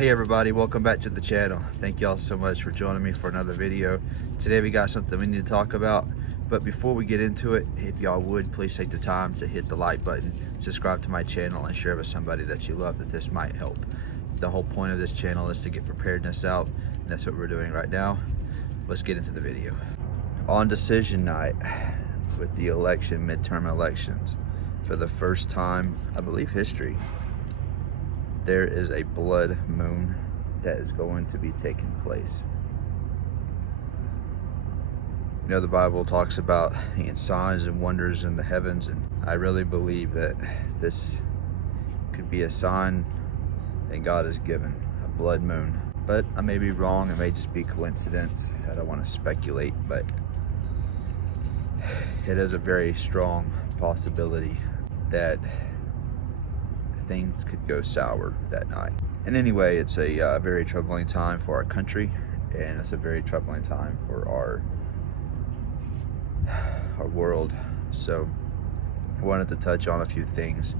Hey everybody, welcome back to the channel. Thank y'all so much for joining me for another video. Today we got something we need to talk about, but before we get into it, if y'all would please take the time to hit the like button, subscribe to my channel, and share with somebody that you love that this might help. The whole point of this channel is to get preparedness out, and that's what we're doing right now. Let's get into the video. On decision night with the midterm elections, for the first time, I believe history, there is a blood moon that is going to be taking place. You know, the Bible talks about signs and wonders in the heavens, and I really believe that this could be a sign that God has given, a blood moon. But I may be wrong, it may just be coincidence. I don't want to speculate, but it is a very strong possibility that things could go sour that night. And anyway, it's a very troubling time for our country, and it's a very troubling time for our world. So I wanted to touch on a few things.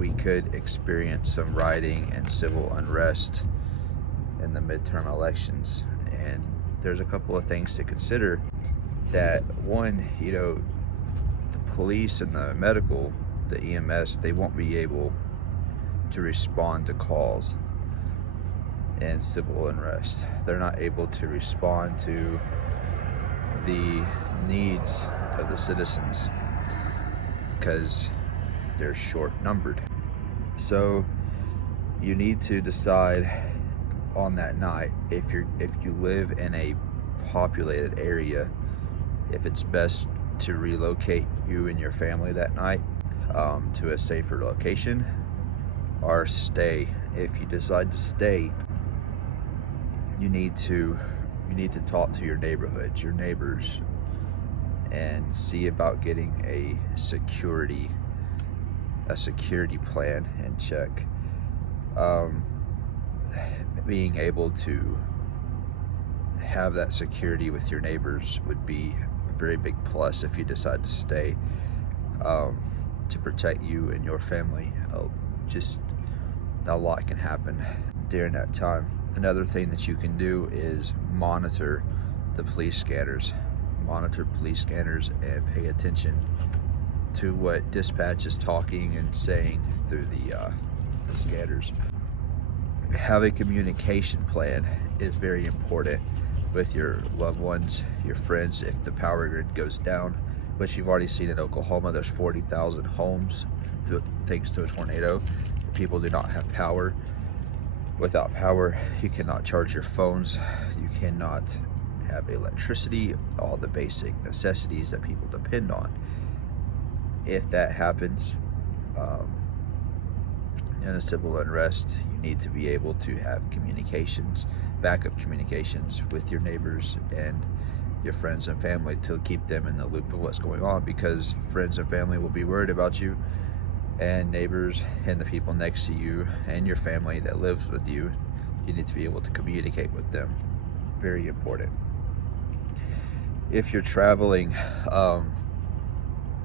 We could experience some rioting and civil unrest in the midterm elections, and there's a couple of things to consider. That one, you know, the police and the medical, the EMS, they won't be able to respond to calls in civil unrest. They're not able to respond to the needs of the citizens because they're short-numbered. So you need to decide on that night, if you live in a populated area, if it's best to relocate you and your family that night to a safer location, or stay. If you decide to stay, you need to talk to your neighborhood, your neighbors, and see about getting a security plan in check. Being able to have that security with your neighbors would be a very big plus if you decide to stay, to protect you and your family. Just a lot can happen during that time. Another thing that you can do is monitor the police scanners. Monitor police scanners and pay attention to what dispatch is talking and saying through the scanners. Have a communication plan is very important with your loved ones, your friends. If the power grid goes down, which you've already seen in Oklahoma, there's 40,000 homes thanks to a tornado. People do not have power. Without power, you cannot charge your phones, you cannot have electricity, all the basic necessities that people depend on. If that happens in a civil unrest, you need to be able to have communications, backup communications with your neighbors and your friends and family to keep them in the loop of what's going on, because friends and family will be worried about you, and neighbors and the people next to you and your family that lives with you, you need to be able to communicate with them. Very important. If you're traveling,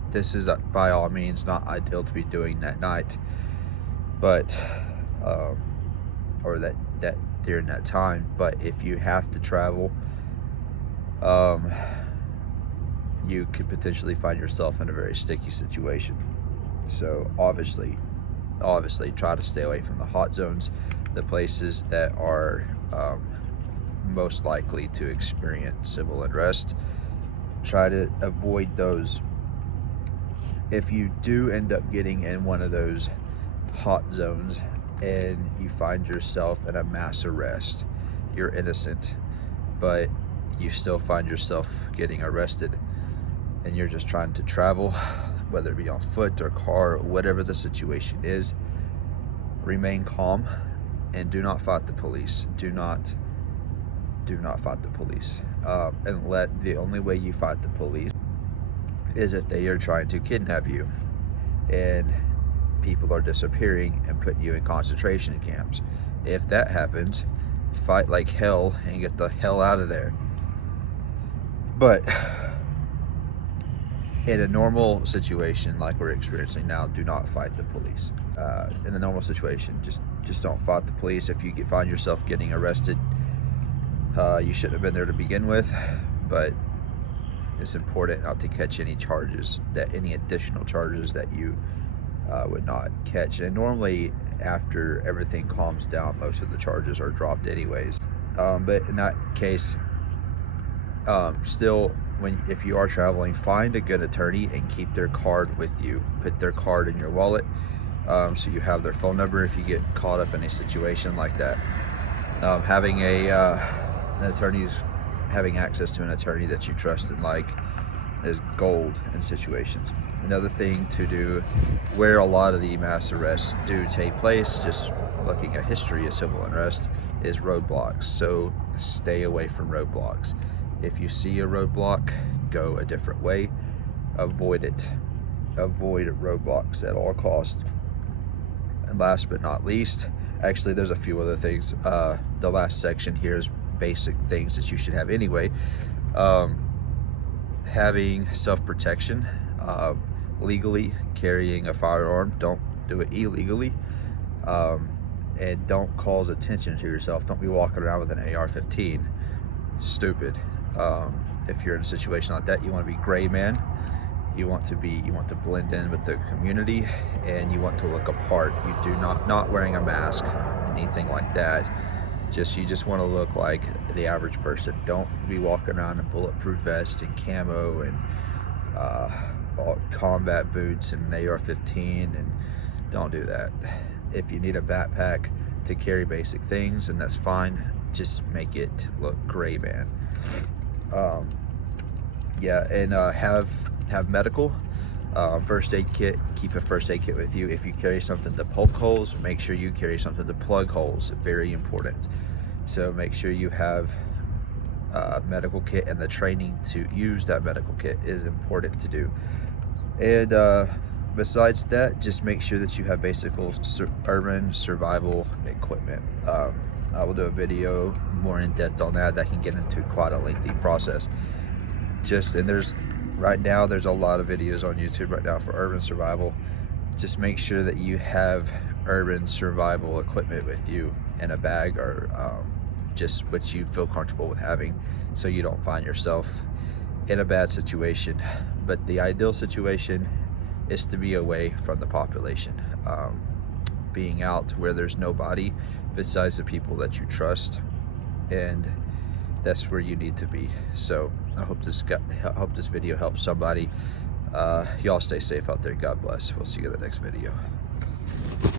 this is by all means not ideal to be doing that night, but or that during that time. But if you have to travel, you could potentially find yourself in a very sticky situation. So obviously try to stay away from the hot zones, the places that are most likely to experience civil unrest. Try to avoid those. If you do end up getting in one of those hot zones and you find yourself in a mass arrest, you're innocent, but you still find yourself getting arrested, and you're just trying to travel, whether it be on foot or car, or whatever the situation is, remain calm and do not fight the police. Do not fight the police. And the only way you fight the police is if they are trying to kidnap you and people are disappearing and putting you in concentration camps. If that happens, fight like hell and get the hell out of there. But in a normal situation like we're experiencing now, do not fight the police. In a normal situation, just Just don't fight the police. If you find yourself getting arrested, you shouldn't have been there to begin with, but it's important not to catch any additional charges that you would not catch. And normally after everything calms down, most of the charges are dropped anyways. But in that case, still, if you are traveling, find a good attorney and keep their card with you. Put their card in your wallet, so you have their phone number if you get caught up in a situation like that. Having having access to an attorney that you trust and like is gold in situations. Another thing to do, where a lot of the mass arrests do take place, just looking at history of civil unrest, is roadblocks. So stay away from roadblocks. If you see a roadblock, go a different way. Avoid it. Avoid roadblocks at all costs. And last but not least, actually there's a few other things. The last section here is basic things that you should have anyway. Having self-protection, legally carrying a firearm. Don't do it illegally, and don't cause attention to yourself. Don't be walking around with an AR-15. Stupid. If you're in a situation like that, you want to be gray man. You want to blend in with the community, and you want to look apart. You do not wearing a mask, anything like that. You just want to look like the average person. Don't be walking around in bulletproof vest and camo and combat boots and an AR-15, and don't do that. If you need a backpack to carry basic things, and that's fine, just make it look gray man. Yeah, and have medical first aid kit. Keep a first aid kit with you. If you carry something to poke holes, make sure you carry something to plug holes. Very important. So make sure you have a medical kit, and the training to use that medical kit is important to do. And besides that, just make sure that you have basic urban survival equipment. I will do a video more in depth on that. That can get into quite a lengthy process. Right now there's a lot of videos on YouTube right now for urban survival. Just make sure that you have urban survival equipment with you in a bag, or just what you feel comfortable with having, so you don't find yourself in a bad situation. But the ideal situation is to be away from the population, being out where there's nobody besides the people that you trust, and that's where you need to be. So I hope this video helps somebody. Y'all stay safe out there. God bless. We'll see you in the next video.